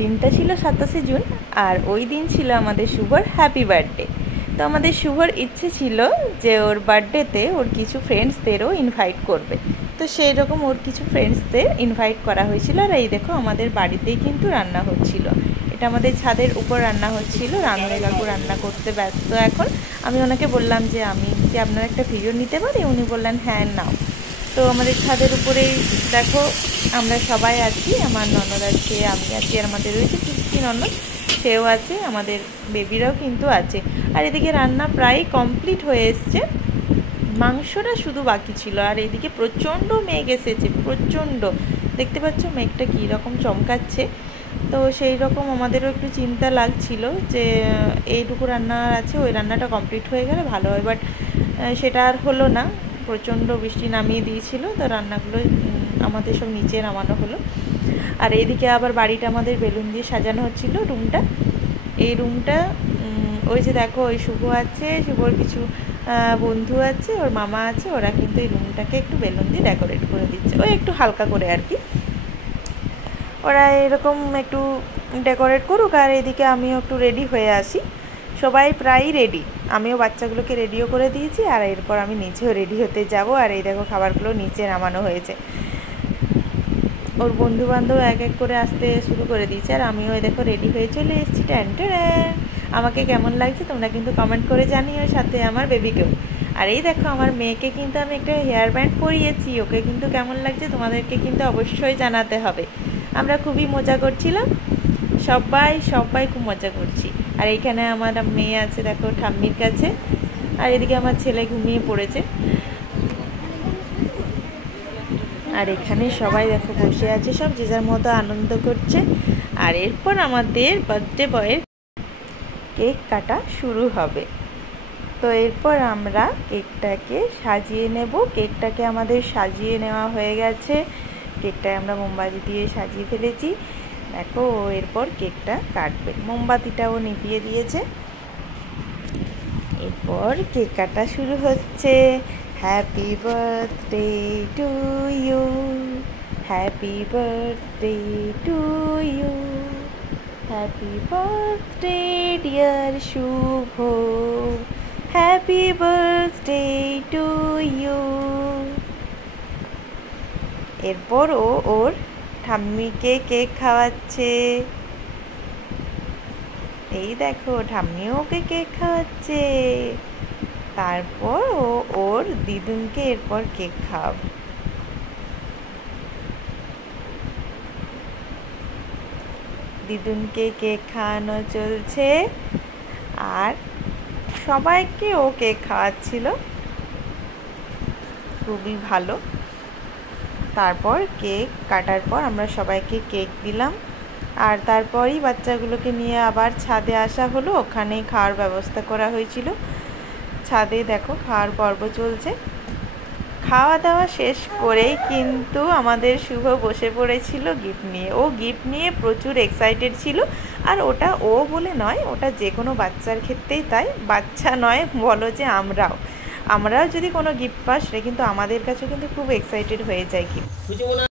দিনটা ছিল 27শে জুন, আর ওই দিন ছিল আমাদের শুভর হ্যাপি বার্থডে। তো আমাদের শুভর ইচ্ছে ছিল যে ওর বার্থডেতে ওর কিছু ফ্রেন্ডসদেরও ইনভাইট করবে। তো সেই রকম ওর কিছু ফ্রেন্ডসদের ইনভাইট করা হয়েছিল। আর এই দেখো আমাদের বাড়িতেই কিন্তু রান্না হচ্ছিল। এটা আমাদের ছাদের উপর রান্না হচ্ছিল। রান্না কাকু রান্না করতে ব্যস্ত এখন। আমি ওনাকে বললাম যে আমি কি আপনার একটা ভিডিও নিতে পারি? উনি বললেন হ্যাঁ নাও। তো আমাদের ছাদের উপরেই দেখো আমরা সবাই আছি, আমার ননদ আছে, আমি আছি, আর আমাদের রয়েছে পুষ্টি ননদ, সেও আছে, আমাদের বেবিরাও কিন্তু আছে। আর এদিকে রান্না প্রায় কমপ্লিট হয়ে এসছে, মাংসটা শুধু বাকি ছিল। আর এদিকে প্রচণ্ড মেঘ এসেছে, প্রচণ্ড, দেখতে পাচ্ছ মেঘটা কী রকম চমকাচ্ছে। তো সেই রকম আমাদেরও একটু চিন্তা লাগছিল যে এইটুকু রান্না আছে, ওই রান্নাটা কমপ্লিট হয়ে গেলে ভালো হয়, বাট সেটা আর হলো না। প্রচণ্ড বৃষ্টি নামিয়ে দিয়েছিল, তো রান্নাগুলো আমাদের সব নিচে নামানো হলো। আর এইদিকে আবার বাড়িটা আমাদের বেলুন দিয়ে সাজানো হচ্ছিল, রুমটা। এই রুমটা ওই যে দেখো ওই শুভ আছে, শুভর কিছু বন্ধু আছে, ওর মামা আছে, ওরা কিন্তু এই রুমটাকে একটু বেলুন দিয়ে ডেকোরেট করে দিচ্ছে, ওই একটু হালকা করে আর কি। ওরা এরকম একটু ডেকোরেট করুক, আর এদিকে আমিও একটু রেডি হয়ে আসি। সবাই প্রায় রেডি, আমিও বাচ্চাগুলোকে রেডিও করে দিয়েছি, আর এরপর আমি নিচেও রেডি হতে যাব। আর এই দেখো খাবারগুলো নিচে নামানো হয়েছে, ওর বন্ধুবান্ধব এক এক করে আসতে শুরু করে দিয়েছে। আর আমিও দেখো রেডি হয়ে চলে এসেছি। আমাকে কেমন লাগছে তোমরা কিন্তু কমেন্ট করে জানিও, সাথে আমার বেবিকেও। আর এই দেখো আমার মেয়েকে কিন্তু আমি একটা হেয়ার ব্যান্ড পরিয়েছি, ওকে কিন্তু কেমন লাগছে তোমাদেরকে কিন্তু অবশ্যই জানাতে হবে। আমরা খুবই মজা করছিলাম, সবাই খুব মজা করছি। আর এইখানে আমার মেয়ে আছে দেখো ঠাম্মির কাছে, আর এদিকে আমার ছেলে ঘুমিয়ে পড়েছে। আর এখানে সবাই দেখো বসে আছে, সব যে যার মতো আনন্দ করছে। আর এরপর আমাদের বার্থডে বয়ের কেক কাটা শুরু হবে। তো এরপর আমরা কেকটাকে সাজিয়ে নেব। কেকটাকে আমাদের সাজিয়ে নেওয়া হয়ে গেছে, কেকটায় আমরা মোমবাতি দিয়ে সাজিয়ে ফেলেছি। দেখো এরপর কেকটা কাটবে, মোমবাতিটাও নিভিয়ে দিয়েছে। এরপর কেক কাটা শুরু হচ্ছে। Happy birthday to you, happy birthday to you, happy birthday dear Shubho, happy birthday to you. এরপর ও ওর ঠাম্মিকে কেক খাওয়াচ্ছে। এই দেখো ঠাম্মিও ওকে কেক খাওয়াচ্ছে। তারপর ও ওর দিদুনকে এরপর কেক খাওয়াবে। দিদুনকে কেক খাওয়ানো চলছে, আর সবাইকে ও কেক খাওয়াচ্ছিল, খুবই ভালো। তারপর কেক কাটার পর আমরা সবাইকে কেক দিলাম, আর তারপরই বাচ্চাগুলোকে নিয়ে আবার ছাদে আসা হলো, ওখানেই খাওয়ার ব্যবস্থা করা হয়েছিল। ছাদে দেখো খাওয়ার পর্ব চলছে। খাওয়া দাওয়া শেষ করেই কিন্তু আমাদের শুভ বসে পড়েছিল গিফট নিয়ে। ও গিফট নিয়ে প্রচুর এক্সাইটেড ছিল, আর ওটা ও বলে নয়, ওটা যে কোনো বাচ্চার ক্ষেত্রেই তাই। বাচ্চা নয় বলো যে আমরাও যদি কোনো গিফট পাই সেটা কিন্তু আমাদের কাছে কিন্তু খুব এক্সাইটেড হয়ে যায় গিফট।